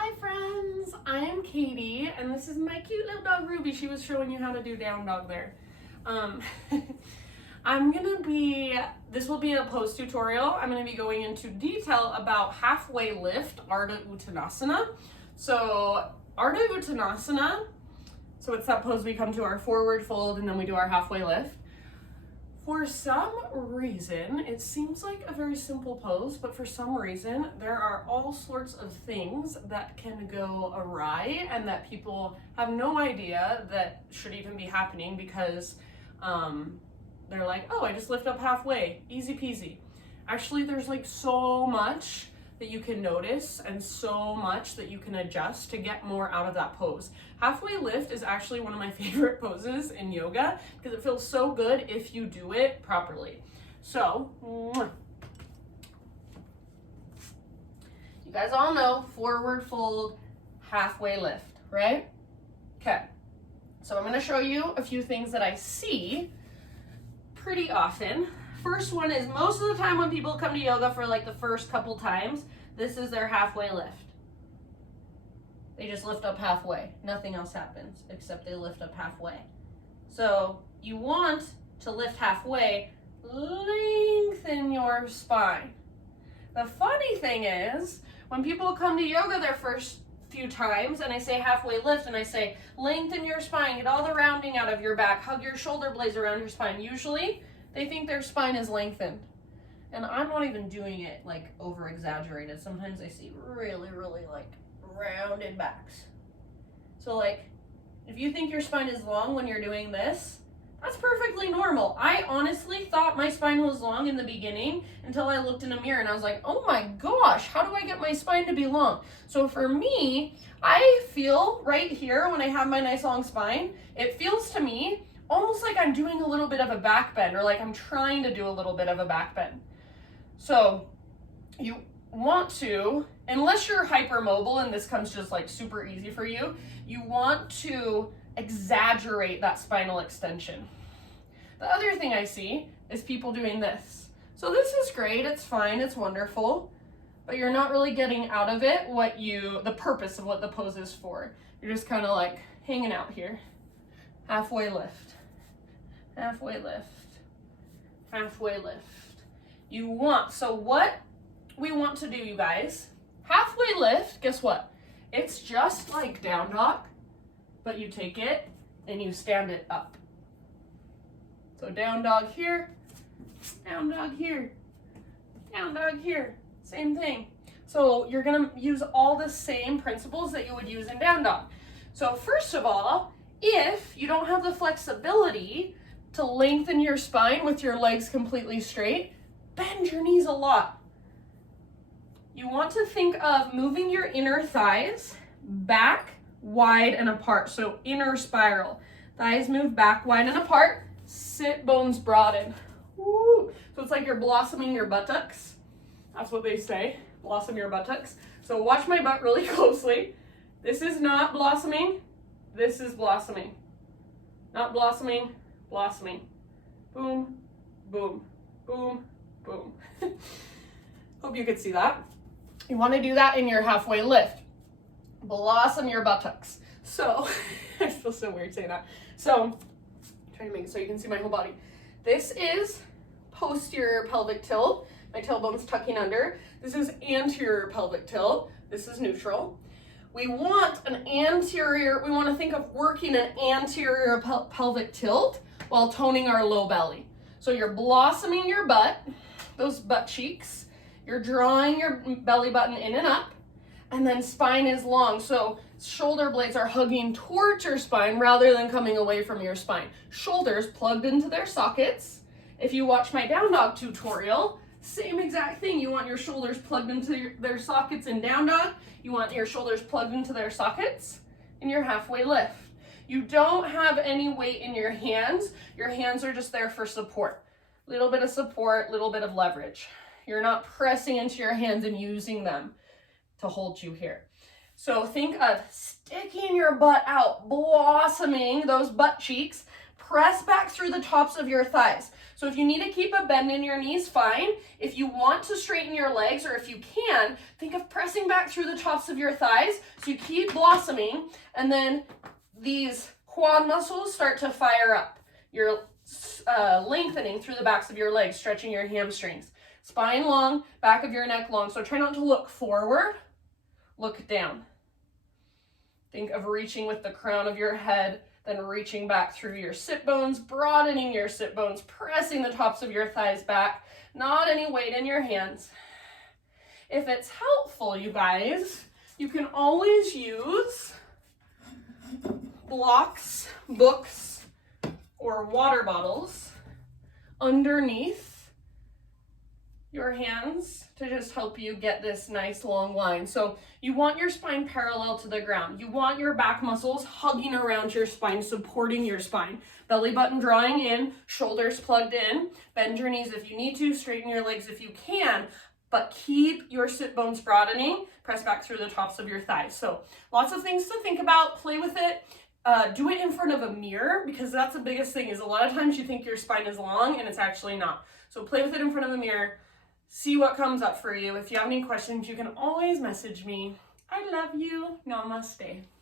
Hi friends, I am Katie and this is my cute little dog Ruby. She was showing you how to do down dog there. This will be a pose tutorial. I'm going to be going into detail about halfway lift, ardha uttanasna. So ardha uttanasna, so it's that pose we come to our forward fold and then we do our halfway lift. For some reason, it seems like a very simple pose, but for some reason, there are all sorts of things that can go awry and that people have no idea that should even be happening because they're like, oh, I just lift up halfway, easy peasy. Actually, there's like so much that you can notice and so much that you can adjust to get more out of that pose. Halfway lift is actually one of my favorite poses in yoga because it feels so good if you do it properly. So, you guys all know forward fold, halfway lift, right? Okay, so I'm gonna show you a few things that I see pretty often. First one is most of the time when people come to yoga for like the first couple times, this is their halfway lift. They just lift up halfway. Nothing else happens except they lift up halfway. So you want to lift halfway, lengthen your spine. The funny thing is, when people come to yoga their first few times and I say halfway lift and I say lengthen your spine, get all the rounding out of your back, hug your shoulder blades around your spine, usually they think their spine is lengthened. And I'm not even doing it like over exaggerated. Sometimes I see really, really like rounded backs. So like, if you think your spine is long when you're doing this, that's perfectly normal. I honestly thought my spine was long in the beginning until I looked in a mirror and I was like, oh my gosh, how do I get my spine to be long? So for me, I feel right here when I have my nice long spine, it feels to me almost like I'm doing a little bit of a back bend, or like I'm trying to do a little bit of a back bend. So you want to, unless you're hypermobile and this comes just like super easy for you, you want to exaggerate that spinal extension. The other thing I see is people doing this. So this is great, it's fine, it's wonderful, but you're not really getting out of it the purpose of what the pose is for. You're just kind of like hanging out here. Halfway lift, halfway lift, halfway lift. So what we want to do, you guys, halfway lift, guess what? It's just like down dog, but you take it and you stand it up. So down dog here, down dog here, down dog here, same thing. So you're gonna use all the same principles that you would use in down dog. So first of all, if you don't have the flexibility to lengthen your spine with your legs completely straight, bend your knees a lot. You want to think of moving your inner thighs back, wide, and apart. So inner spiral. Thighs move back, wide, and apart. Sit bones broaden. Woo. So it's like you're blossoming your buttocks. That's what they say. Blossom your buttocks. So watch my butt really closely. This is not blossoming. This is blossoming. Not blossoming, blossoming. Boom, boom, boom, boom. Hope you could see that. You want to do that in your halfway lift. Blossom your buttocks. So, I feel so weird saying that. So, I'm trying to make it so you can see my whole body. This is posterior pelvic tilt. My tailbone's tucking under. This is anterior pelvic tilt. This is neutral. We want to think of working an anterior pelvic tilt while toning our low belly. So you're blossoming your butt, those butt cheeks. You're drawing your belly button in and up, and then spine is long. So shoulder blades are hugging towards your spine rather than coming away from your spine. Shoulders plugged into their sockets. If you watch my down dog tutorial, same exact thing. You want your shoulders plugged into their sockets in down dog. You want your shoulders plugged into their sockets in your halfway lift. You don't have any weight in your hands. Your hands are just there for support. Little bit of support, little bit of leverage. You're not pressing into your hands and using them to hold you here. So think of sticking your butt out, blossoming those butt cheeks, press back through the tops of your thighs. So if you need to keep a bend in your knees, fine. If you want to straighten your legs, or if you can, think of pressing back through the tops of your thighs so you keep blossoming, and then these quad muscles start to fire up. You're lengthening through the backs of your legs, stretching your hamstrings. Spine long, back of your neck long. So try not to look forward, look down. Think of reaching with the crown of your head, then reaching back through your sit bones, broadening your sit bones, pressing the tops of your thighs back, not any weight in your hands. If it's helpful, you guys, you can always use blocks, books, or water bottles underneath your hands to just help you get this nice long line. So you want your spine parallel to the ground. You want your back muscles hugging around your spine, supporting your spine. Belly button drawing in, shoulders plugged in. Bend your knees if you need to, straighten your legs if you can, but keep your sit bones broadening. Press back through the tops of your thighs. So lots of things to think about. Play with it. Do it in front of a mirror, because that's the biggest thing, is a lot of times you think your spine is long and it's actually not. So play with it in front of a mirror. See what comes up for you. If you have any questions, you can always message me. I love you. Namaste.